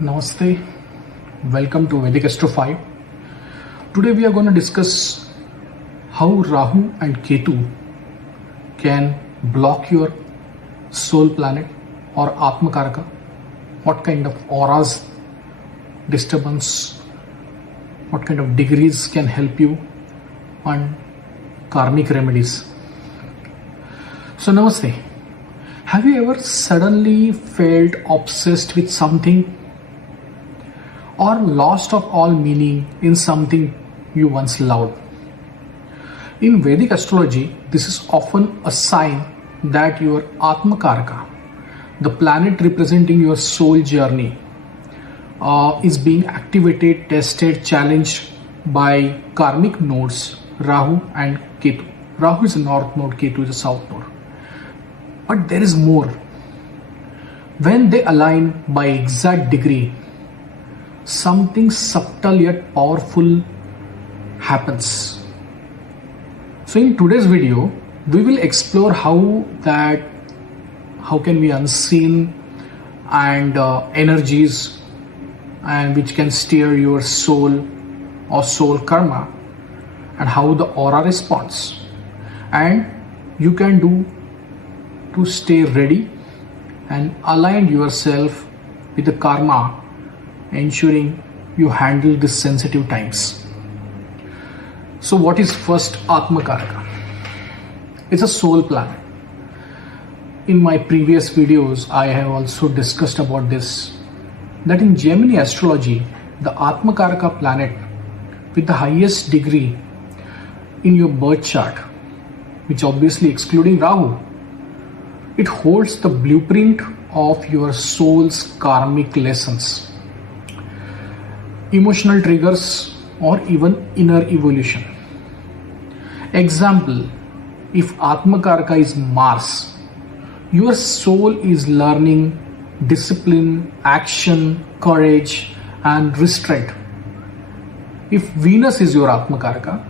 Namaste, welcome to Vedic Astro 5. Today we are going to discuss how Rahu and Ketu can block your soul planet or Atma Karaka, what kind of auras disturbance, what kind of degrees can help you, and karmic remedies. So Namaste, have you ever suddenly felt obsessed with something or lost of all meaning in something you once loved? In Vedic astrology, this is often a sign that your Atma Karaka, the planet representing your soul journey, is being activated, tested, challenged by karmic nodes Rahu and Ketu. Rahu is a north node, Ketu is a south node. But there is more. When they align by exact degree, something subtle yet powerful happens. So in today's video, we will explore how can we unseen and energies and which can steer your soul or soul karma, and how the aura responds, and you can do to stay ready and align yourself with the karma, ensuring you handle these sensitive times. So what is first Atma Karaka? It's a soul planet. In my previous videos, I have also discussed about this, that in Gemini astrology, the Atma Karaka planet with the highest degree in your birth chart, which obviously excluding Rahu, it holds the blueprint of your soul's karmic lessons, emotional triggers, or even inner evolution. Example, if Atma Karaka is Mars, your soul is learning discipline, action, courage, and restraint. If Venus is your Atma Karaka,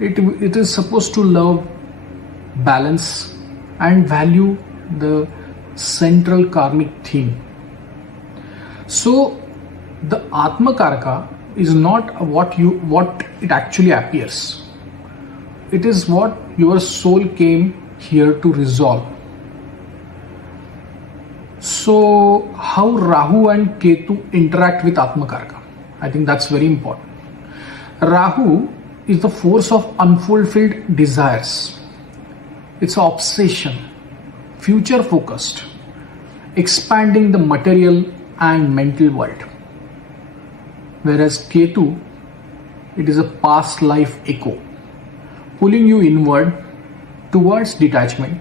it is supposed to love balance and value the central karmic theme. So the Atma Karaka is not what it actually appears. It is what your soul came here to resolve. So how Rahu and Ketu interact with Atma Karaka? I think that's very important. Rahu is the force of unfulfilled desires. It's an obsession, future focused, expanding the material and mental world. Whereas Ketu, it is a past life echo, pulling you inward towards detachment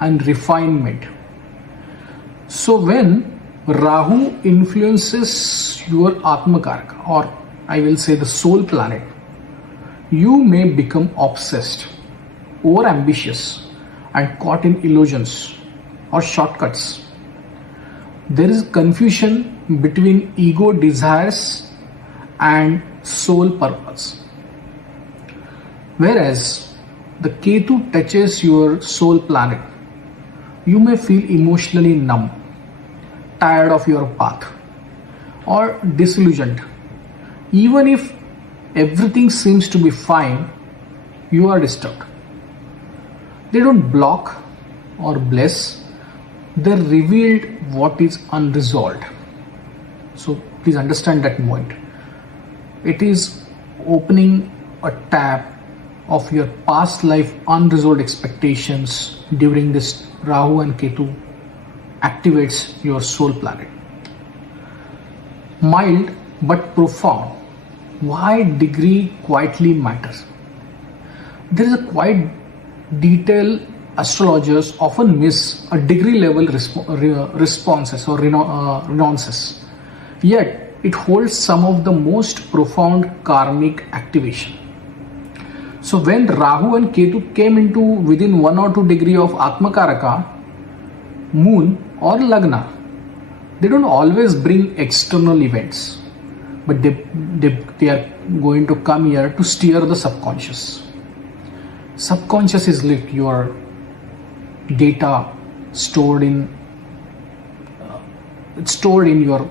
and refinement. So when Rahu influences your Atma Karaka, or I will say the soul planet, you may become obsessed, over ambitious, and caught in illusions or shortcuts. There is confusion between ego desires and soul purpose. Whereas the Ketu touches your soul planet, you may feel emotionally numb, tired of your path, or disillusioned. Even if everything seems to be fine, you are disturbed. They don't block or bless, they revealed what is unresolved. So please understand that point. It is opening a tab of your past life unresolved expectations during this Rahu and Ketu activates your soul planet. Mild but profound. Why degree quietly matters? There is a quite detail astrologers often miss a degree level responses or renonces. Yet it holds some of the most profound karmic activation. So when Rahu and Ketu came into within 1 or 2 degree of Atma Karaka, Moon or Lagna, they don't always bring external events, but they are going to come here to steer the subconscious. Subconscious is like your data stored in your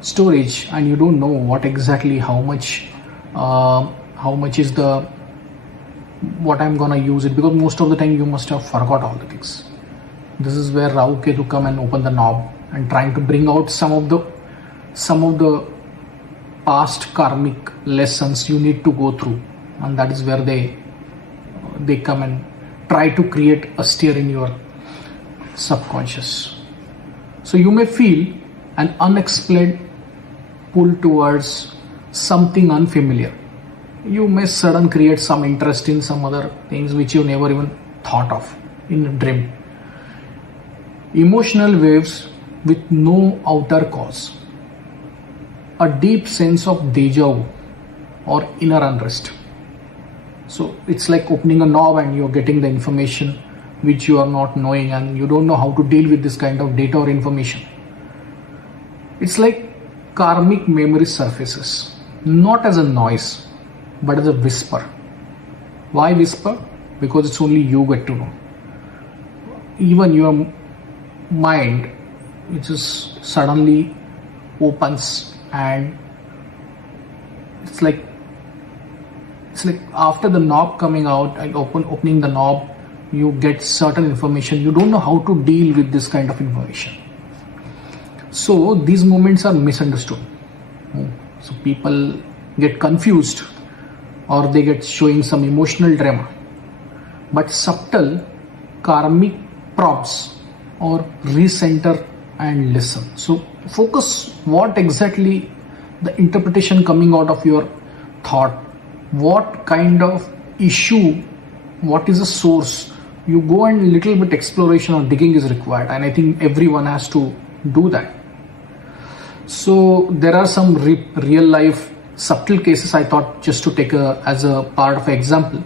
storage, and you don't know what exactly how much is the what I'm gonna use it, because most of the time you must have forgot all the things. This is where Rahu Ketu come and open the knob and trying to bring out some of the past karmic lessons you need to go through, and that is where they come and try to create a stir in your subconscious. So you may feel an unexplained pull towards something unfamiliar. You may suddenly create some interest in some other things which you never even thought of in a dream. Emotional waves with no outer cause. A deep sense of deja vu or inner unrest. So it's like opening a knob and you're getting the information which you are not knowing, and you don't know how to deal with this kind of data or information. It's like karmic memory surfaces, not as a noise, but as a whisper. Why whisper? Because it's only you get to know. Even your mind, it just suddenly opens, and it's like after the knob coming out and opening the knob, you get certain information. You don't know how to deal with this kind of information. So these moments are misunderstood. So people get confused, or they get showing some emotional drama. But subtle karmic prompts or recenter and listen. So focus what exactly the interpretation coming out of your thought, what kind of issue, what is the source. You go and little bit exploration or digging is required, and I think everyone has to do that. So there are some real life subtle cases I thought just to take as a part of an example.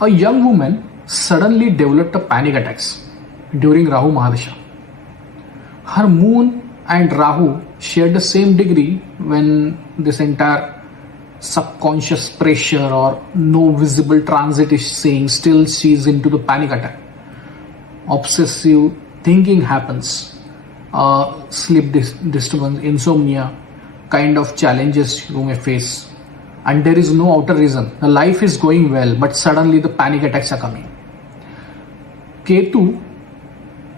A young woman suddenly developed a panic attacks during Rahu Mahadasha. Her moon and Rahu shared the same degree when this entire subconscious pressure or no visible transit is saying, still she is into the panic attack. Obsessive thinking happens, sleep disturbance, insomnia, kind of challenges you may face, and there is no outer reason. The life is going well, but suddenly the panic attacks are coming. Ketu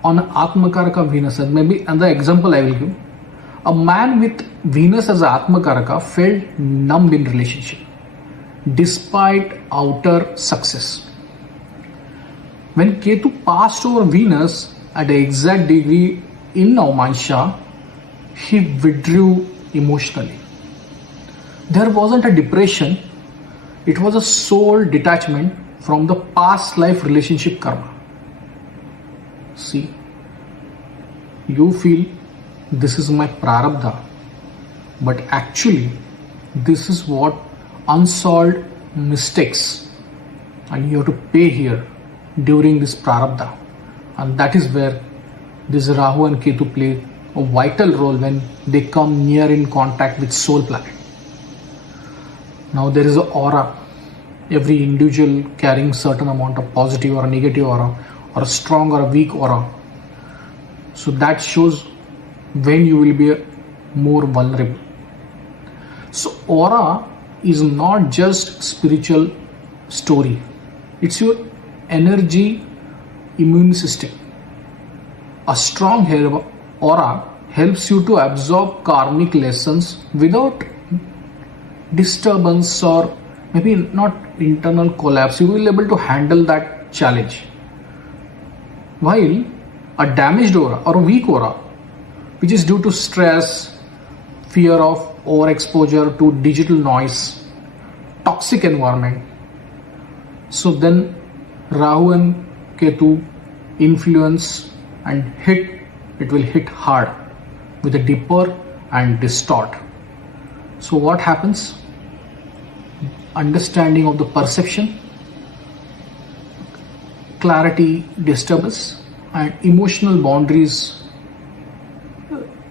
on Atmakaraka Venus, maybe another example I will give. A man with Venus as Atmakaraka felt numb in relationship despite outer success. When Ketu passed over Venus at the exact degree in Navamansha, he withdrew emotionally. There wasn't a depression, it was a soul detachment from the past life relationship karma. See, you feel this is my prarabdha, but actually this is what unsolved mistakes and you have to pay here during this prarabdha, and that is where this Rahu and Ketu play a vital role when they come near in contact with soul planet. Now there is an aura. Every individual carrying certain amount of positive or a negative aura, or a strong or a weak aura. So that shows when you will be more vulnerable. So aura is not just spiritual story. It's your energy immune system. A strong aura helps you to absorb karmic lessons without disturbance or maybe not internal collapse. You will be able to handle that challenge. While a damaged aura or a weak aura, which is due to stress, fear of overexposure to digital noise, toxic environment, so then Rahu and Ketu influence and it will hit hard with a deeper and distort. So what happens? Understanding of the perception, clarity disturbance, and emotional boundaries,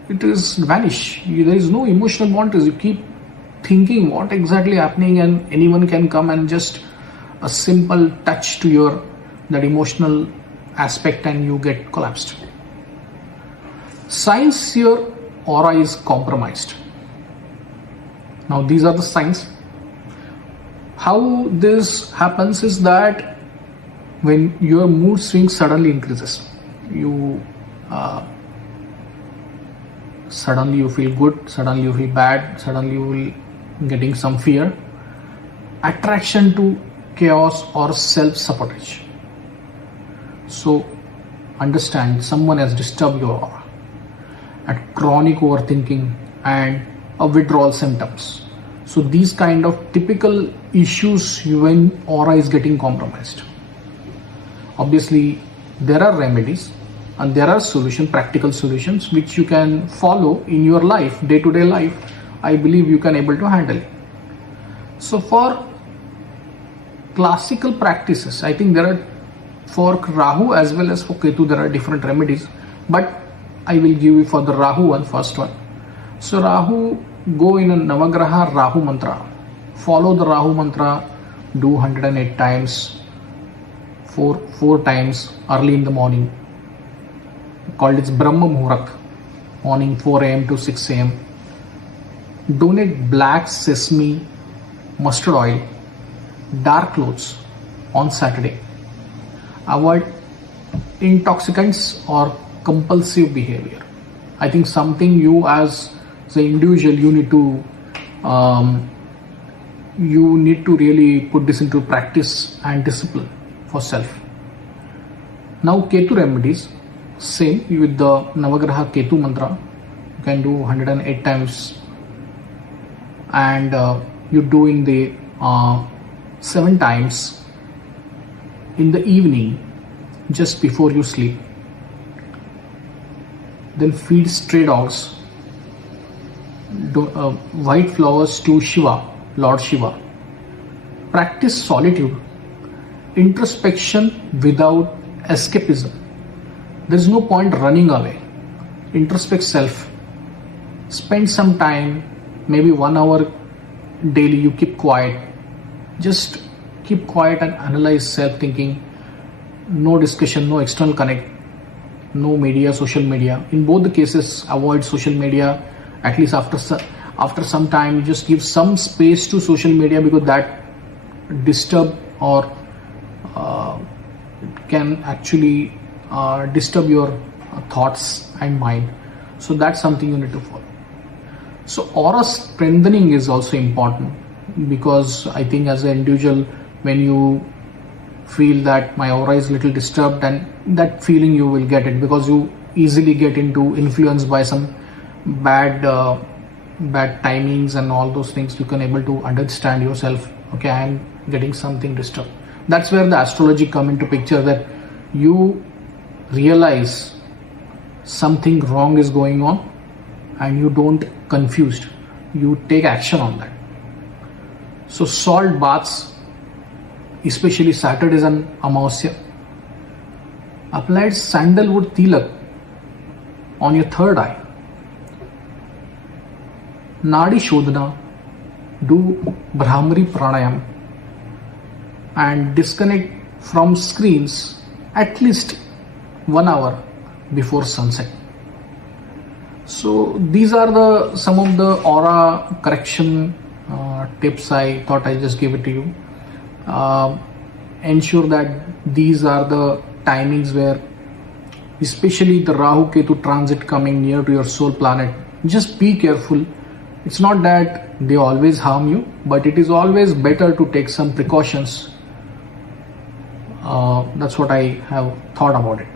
it is vanish. There is no emotional boundaries. You keep thinking what exactly happening, and anyone can come and just a simple touch to your that emotional aspect and you get collapsed. Science here aura is compromised. Now these are the signs. How this happens is that when your mood swings suddenly increases, suddenly you feel good, suddenly you feel bad, suddenly you will getting some fear, attraction to chaos or self-sabotage. So understand someone has disturbed your aura, and chronic overthinking and a withdrawal symptoms. So these kind of typical issues when aura is getting compromised. Obviously there are remedies and there are practical solutions which you can follow in your life, day-to-day life. I believe you can able to handle it. So for classical practices, I think there are, for Rahu as well as for Ketu, there are different remedies, but I will give you for the Rahu one, first one. So Rahu, go in a Navagraha Rahu mantra, follow the Rahu mantra, do 108 times, four times early in the morning, called it's Brahma Muhurat, morning 4 a.m. to 6 a.m. Donate black sesame mustard oil, dark clothes on Saturday. Avoid intoxicants or compulsive behavior. I think something you as the individual, you need to really put this into practice and discipline for self. Now Ketu remedies, same with the Navagraha Ketu mantra, you can do 108 times, and you do in the 7 times in the evening just before you sleep. Then feed stray dogs, white flowers to Shiva, Lord Shiva. Practice solitude, introspection without escapism. There is no point running away. Introspect self. Spend some time, maybe 1 hour daily, you keep quiet. Just keep quiet and analyze self-thinking. No discussion, no external connect, no media, social media. In both the cases, avoid social media. At least after some time, you just give some space to social media, because that disturb or can actually disturb your thoughts and mind. So that's something you need to follow. So aura strengthening is also important, because I think as an individual, when you feel that my aura is little disturbed, and that feeling you will get it, because you easily get into influence by some bad timings and all those things. You can able to understand yourself, okay, I am getting something disturbed. That's where the astrology come into picture, that you realize something wrong is going on and you don't confused, you take action on that. So salt baths, especially Saturdays and Amavasya. Applied sandalwood tilak on your third eye. Nadi Shodhana, do Brahmari Pranayam, and disconnect from screens at least 1 hour before sunset. So these are some of the aura correction tips. I thought I just gave it to you. Ensure that these are the timings where, especially the Rahu Ketu transit coming near to your soul planet, just be careful. It's not that they always harm you, but it is always better to take some precautions. That's what I have thought about it.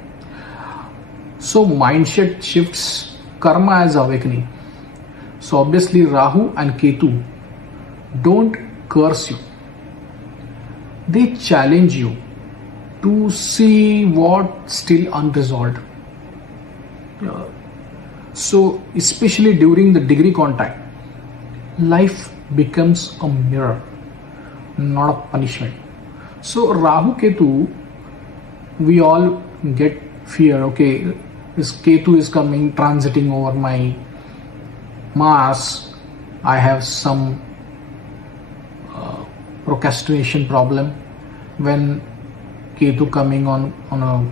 So mindset shifts, karma as awakening. So obviously Rahu and Ketu don't curse you. They challenge you to see what still unresolved. So especially during the degree contact, life becomes a mirror, not a punishment. So Rahu Ketu, we all get fear. Okay, this Ketu is coming, transiting over my Mars. I have some procrastination problem. When Ketu coming on a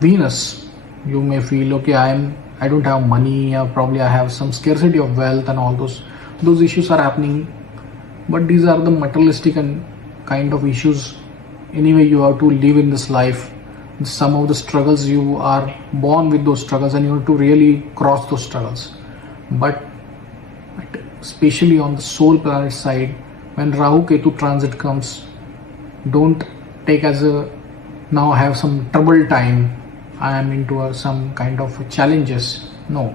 Venus, You may feel, okay, I don't have money, or probably I have some scarcity of wealth, and all those issues are happening. But these are the materialistic and kind of issues. Anyway, you have to live in this life. Some of the struggles, you are born with those struggles, and you have to really cross those struggles. But especially on the soul planet side, when Rahu Ketu transit comes, don't take as a, now I have some troubled time, I am into some kind of challenges. No,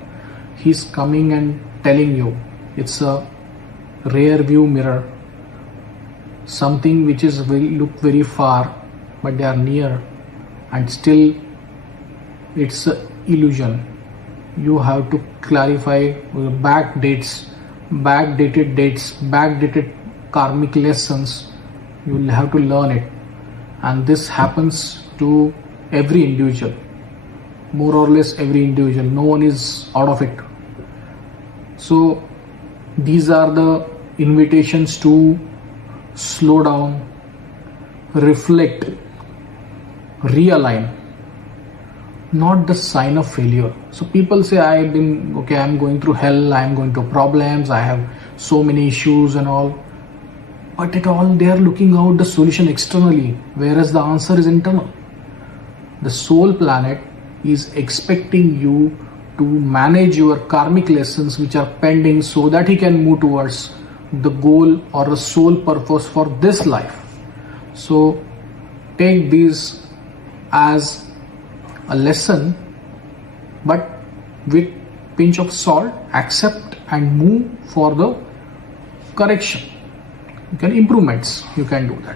he's coming and telling you it's a rear view mirror, something which is look very far, but they are near, and still it's an illusion. You have to clarify backdated dates, backdated karmic lessons. You will have to learn it, and this happens to every individual, more or less every individual. No one is out of it. So these are the invitations to slow down, reflect, realign. Not the sign of failure. So people say, I'm going through hell, I'm going through problems, I have so many issues and all. But at all, they are looking out the solution externally, whereas the answer is internal. The soul planet is expecting you to manage your karmic lessons which are pending, so that he can move towards the goal or the soul purpose for this life. So take these as a lesson, but with pinch of salt, accept and move for the correction. You can improvements, you can do that.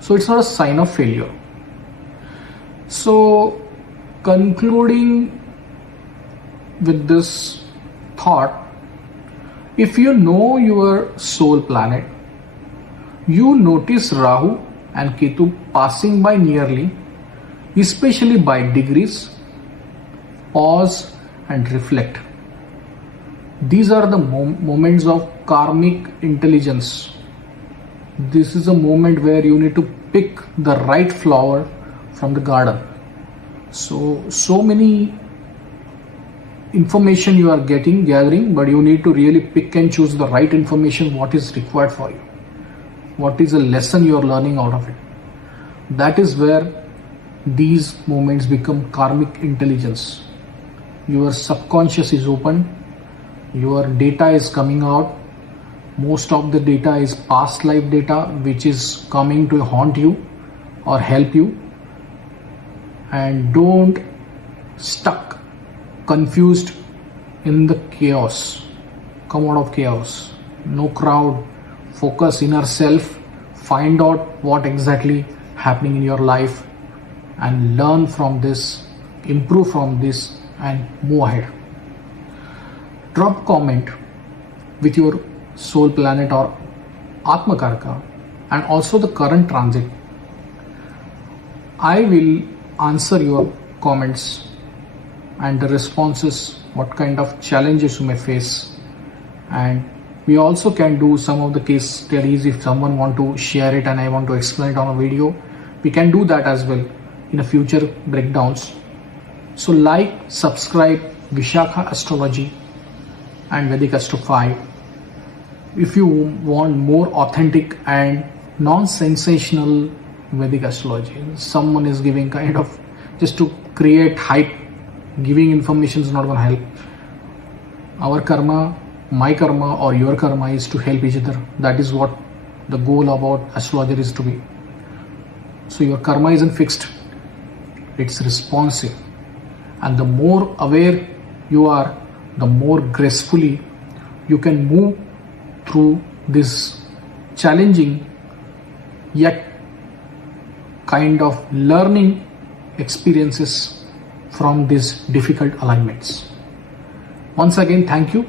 So it's not a sign of failure. So concluding with this thought, if you know your soul planet, you notice Rahu and Ketu passing by nearly, especially by degrees, pause and reflect. These are the moments of karmic intelligence. This is a moment where you need to pick the right flower from the garden. So many information you are gathering, but you need to really pick and choose the right information, what is required for you, what is a lesson you are learning out of it. That is where these moments become karmic intelligence. Your subconscious is open, your data is coming out. Most of the data is past life data, which is coming to haunt you or help you. And don't stuck, confused in the chaos. Come out of chaos. No crowd. Focus inner self. Find out what exactly happening in your life, and learn from this, improve from this, and move ahead. Drop comment with your soul planet or Atma Karka, and also the current transit. I will answer your comments and the responses, what kind of challenges you may face. And we also can do some of the case studies. If someone want to share it and I want to explain it on a video, we can do that as well in a future breakdowns. So like, subscribe Vishakha Astrology and Vedic Astro 5 if you want more authentic and non-sensational Vedic astrology. Someone is giving kind of just to create hype. Giving information is not going to help. Our karma, my karma or your karma is to help each other. That is what the goal about astrologer is to be. So your karma isn't fixed, it's responsive. And the more aware you are, the more gracefully you can move through this challenging yet kind of learning experiences from these difficult alignments. Once again, thank you.